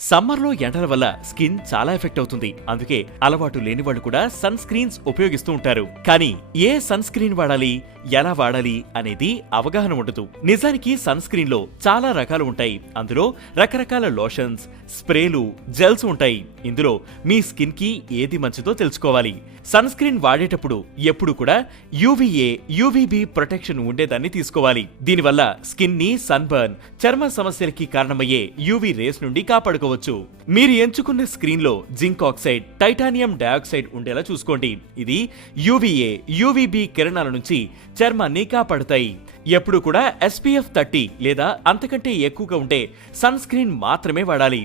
సమ్మర్లో ఎండల వల్ల స్కిన్ చాలా ఎఫెక్ట్ అవుతుంది. అందుకే అలవాటు లేని వాళ్ళు కూడా సన్ స్క్రీన్స్ ఉపయోగిస్తూ ఉంటారు. కానీ ఏ సన్ స్క్రీన్ వాడాలి, ఎలా వాడాలి అనేది అవగాహన ఉండదు. నిజానికి సన్ స్క్రీన్ లో చాలా రకాలు ఉంటాయి. అందులో రకరకాల లోషన్స్, స్ప్రేలు, జెల్స్ ఉంటాయి. ఇందులో మీ స్కిన్ కి ఏది మంచిదో తెలుసుకోవాలి. సన్ స్క్రీన్ వాడేటప్పుడు ఎప్పుడు కూడా యూవీఏ, యూవీబీ ప్రొటెక్షన్ ఉండేదాన్ని తీసుకోవాలి. దీనివల్ల స్కిన్ ని సన్ బర్న్, చర్మ సమస్యలకి కారణమయ్యే యూవీ రేస్ నుండి కాపాడుకోవచ్చు. మీరు ఎంచుకున్న స్క్రీన్ లో జింక్ ఆక్సైడ్, టైటానియం డయాక్సైడ్ ఉండేలా చూసుకోండి. ఇది యూవీఏ, యూవీబీ కిరణాల నుంచి చర్మాన్ని కాపాడుతాయి. ఎప్పుడు కూడా SPF 30 లేదా అంతకంటే ఎక్కువగా ఉంటే సన్ స్క్రీన్ మాత్రమే వాడాలి.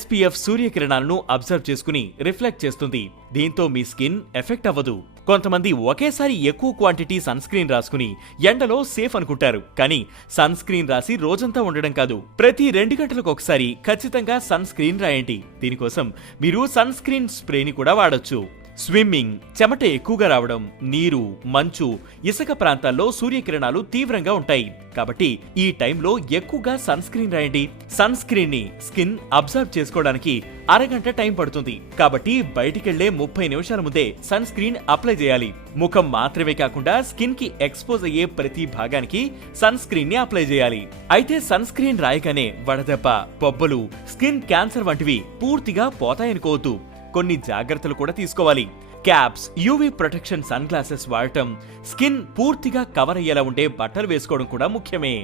SPF సూర్యకిరణాలను అబ్జర్వ్ చేసుకుని రిఫ్లెక్ట్ చేస్తుంది. దీంతో మీ స్కిన్ ఎఫెక్ట్ అవ్వదు. కొంతమంది ఒకేసారి ఎక్కువ క్వాంటిటీ సన్ స్క్రీన్ రాసుకుని ఎండలో సేఫ్ అనుకుంటారు. కానీ సన్ స్క్రీన్ రాసి రోజంతా ఉండడం కాదు. ప్రతి 2 గంటలకు ఒకసారి ఖచ్చితంగా సన్ స్క్రీన్ రాయండి. దీనికోసం మీరు సన్ స్క్రీన్ స్ప్రేని కూడా వాడొచ్చు. స్విమ్మింగ్, చెమట ఎక్కువగా రావడం, నీరు, మంచు, ఇసుక ప్రాంతాల్లో సూర్యకిరణాలు తీవ్రంగా ఉంటాయి. కాబట్టి ఈ టైంలో ఎక్కువగా సన్ స్క్రీన్ రాయండి. సన్ స్క్రీన్ ని స్కిన్ అబ్జర్వ్ చేసుకోవడానికి అరగంట టైం పడుతుంది. కాబట్టి బయటికెళ్లే 30 నిమిషాల ముందే సన్ స్క్రీన్ అప్లై చేయాలి. ముఖం మాత్రమే కాకుండా స్కిన్ కి ఎక్స్పోజ్ అయ్యే ప్రతి భాగానికి సన్ స్క్రీన్ ని అప్లై చేయాలి. అయితే సన్ స్క్రీన్ రాయగానే వడదెబ్బ, పొబ్బలు, స్కిన్ క్యాన్సర్ వంటివి పూర్తిగా పోతాయనుకోవద్దు. కొన్ని జాగ్రత్తలు కూడా తీసుకోవాలి. Caps, UV protection sunglasses వాడటం, స్కిన్ పూర్తిగా కవర్ అయ్యేలా ఉండే బట్టలు వేసుకోవడం కూడా ముఖ్యమే.